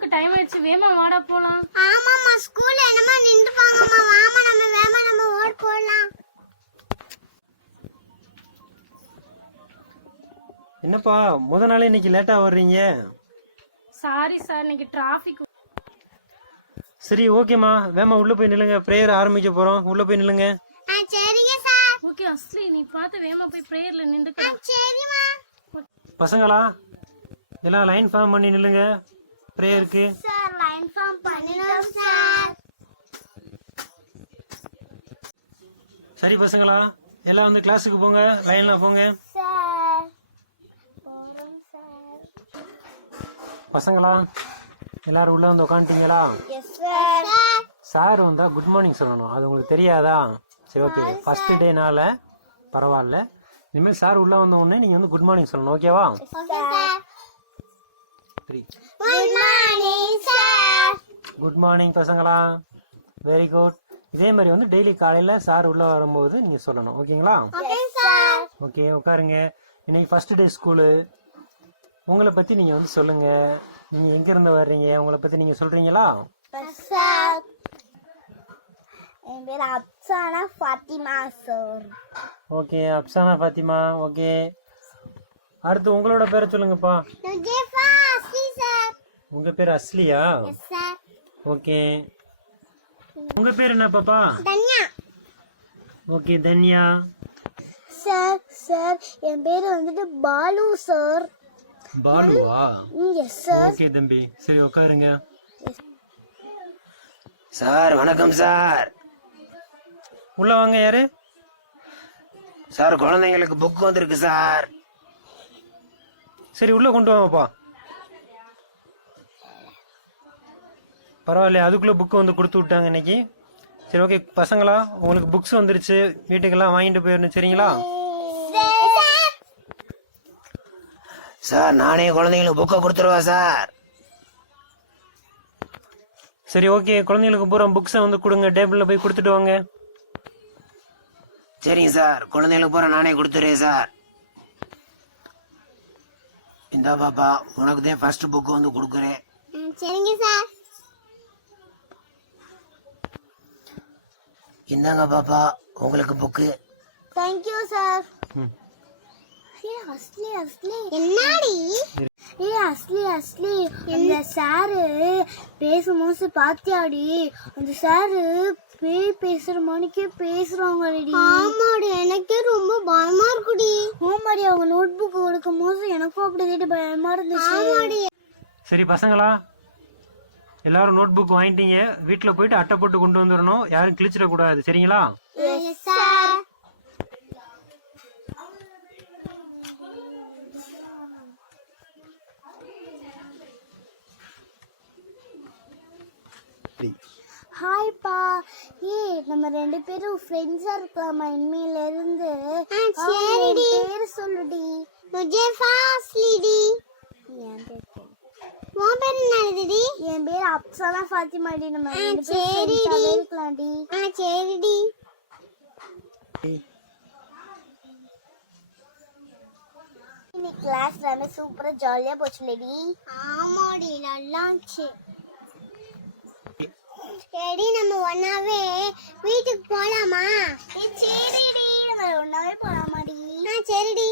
ஸ்கூலுக்கு டைம் ஆயிடுச்சு. வேமா வாடா போலாம். ஆமாம்மா, ஸ்கூல்ல என்னமா நின்றுப்பாங்கம்மா. வாமா நம்ம ஓடி போடலாம். என்னப்பா முத நாளே இன்னைக்கு லேட்டா வர்றீங்க? சாரி சார், இன்னைக்கு டிராஃபிக். சரி ஓகேம்மா, வேமா உள்ள போய் நில்லுங்க. பிரேயர் ஆரம்பிக்க போறோம், உள்ள போய் நில்லுங்க. சரிங்க சார். ஓகே அஸ்லி, நீ பார்த்து வேமா போய் பிரேயர்ல நின்றுக்க. சரிம்மா. பசங்களா எல்லாம் லைன் ஃபார்ம் பண்ணி நில்லுங்க பிரேயருக்கு. சார் லைன் ஃபார்ம் பண்ணிட்டோம் சார். சரி பசங்களா எல்லாம் வந்து கிளாஸுக்கு போங்க, லைன்ல போங்க. சார் போறோம் சார். பசங்களா எல்லாரும் உள்ள வந்து உட்காந்துட்டீங்களா? Yes sir. சார் வந்தா குட் மார்னிங் சொல்லணும், அது உங்களுக்கு தெரியாதா? சரி ஓகே, ஃபர்ஸ்ட் டேனால பரவாயில்ல. இனிமேல் சார் உள்ள வந்த உடனே நீங்க வந்து குட் மார்னிங் சொல்லணும், ஓகேவா? Okay sir. Good morning sir. Good morning பசங்களா, வெரி குட். இதே மாதிரி வந்து டெய்லி காலையில சார் உள்ள வரும்போது நீங்க சொல்லணும், ஓகேங்களா? Okay sir. ஓகே உட்காருங்க. இன்னைக்கு ஃபர்ஸ்ட் டே ஸ்கூலு. உங்களை பத்தி நீங்க வந்து சொல்லுங்க. நீங்க எங்க இருந்து வர்றீங்க, உங்களை பத்தி நீங்க சொல்றீங்களா? சார் என் பேர் Afsana Fathima sir. Okay Afsana Fathima. Okay அடுத்து உங்களோட பேரை சொல்லுங்கப்பா. நுஜேஃபா அஸ்லி சார். உங்க பேர் அஸ்லியா? S sir. ஓகே உங்க பேர் என்ன பாப்பா? Tanya. Okay Tanya. Sir sir என் பேர் வந்துட்டு பாலு சார். பாலுவா? Yes sir. ஓகே தம்பி, சரி உட்காருங்க. சார் வணக்கம் சார். உள்ள வாங்க. யாரு சார் குழந்தைங்களுக்கு புக் வந்திருக்கு சார். சரி உள்ள கொண்டு வாங்கப்பா. பரவாயில்ல, அதுக்குள்ள புக் வந்து கொடுத்து விட்டாங்க இன்னைக்கு. சரி ஓகே பசங்களா, உங்களுக்கு புக்ஸ் வந்துருச்சு, வீட்டுக்கெல்லாம் வாங்கிட்டு போயிடணும், சரிங்களா? சார் நானே குழந்தைங்களுக்கு புக்கை கொடுத்துருவா சார். சரி ஓகே, குழந்தைங்களுக்கு பூரா புக்ஸை வந்து கொடுங்க, டேபிள்ல போய் கொடுத்துட்டு வாங்க. சரிங்க சார், குழந்தைங்களுக்கு பூரா நானே கொடுத்துறேன் சார். இந்தா பாப்பா, உனக்கு தான் ஃபர்ஸ்ட் புக் வந்து கொடுக்குறேன். சரிங்க சார். இந்தாங்க பாப்பா உங்களுக்கு புக்கு. Thank you sir. அஸ்லி அஸ்லி என்னடி? அஸ்லி அஸ்லி அந்த சாரு பேசும்போது பாத்தியாடி? அந்த சாரு பேய் பேசுற மணிக்கே பேசுறாங்கடி. ஆமாடி, எனக்கே ரொம்ப பயமா இருக்குடி. ஆமாடி, அவங்க நோட் புக் கொடுக்கும் போது எனக்கும் அப்படி பயமா இருந்துச்சு. ஆமாடி. சரி பசங்களா எல்லாரும் நோட் புக் வாங்கிட்டீங்க, வீட்டுல போயிட்டு அட்டை போட்டு கொண்டு வந்துடணும், யாரும் கிழிச்சிட கூடாது, சரிங்களா? Yes sir. ஹாய்ப்பா. நம்ம ரெண்டு பேரும் ஃப்ரெண்ட்ஸா இருக்கலாமா இனிமேல இருந்து? சரிடி. பேர் சொல்லுடி. நுஜேஃபா அஸ்லிடி. என் பேர் உன் பேர் என்னடி? என் பேர் அப்சானா ஃபாத்திமாடி. நம்ம ரெண்டு பேரும் ஃப்ரெண்ட்ஸாவே இருக்கலாம்டி. சரிடி. இன்னைக்கு கிளாஸ் ரொம்ப சூப்பரா ஜாலியா போச்சுலடி. ஆமாடி, நல்லா இருந்துச்சு. சரி நம்ம ஒன்னாவே வீட்டுக்கு போலாமா? சரிடி, நம்ம ஒன்னாவே போலாமாடி? சரிடி.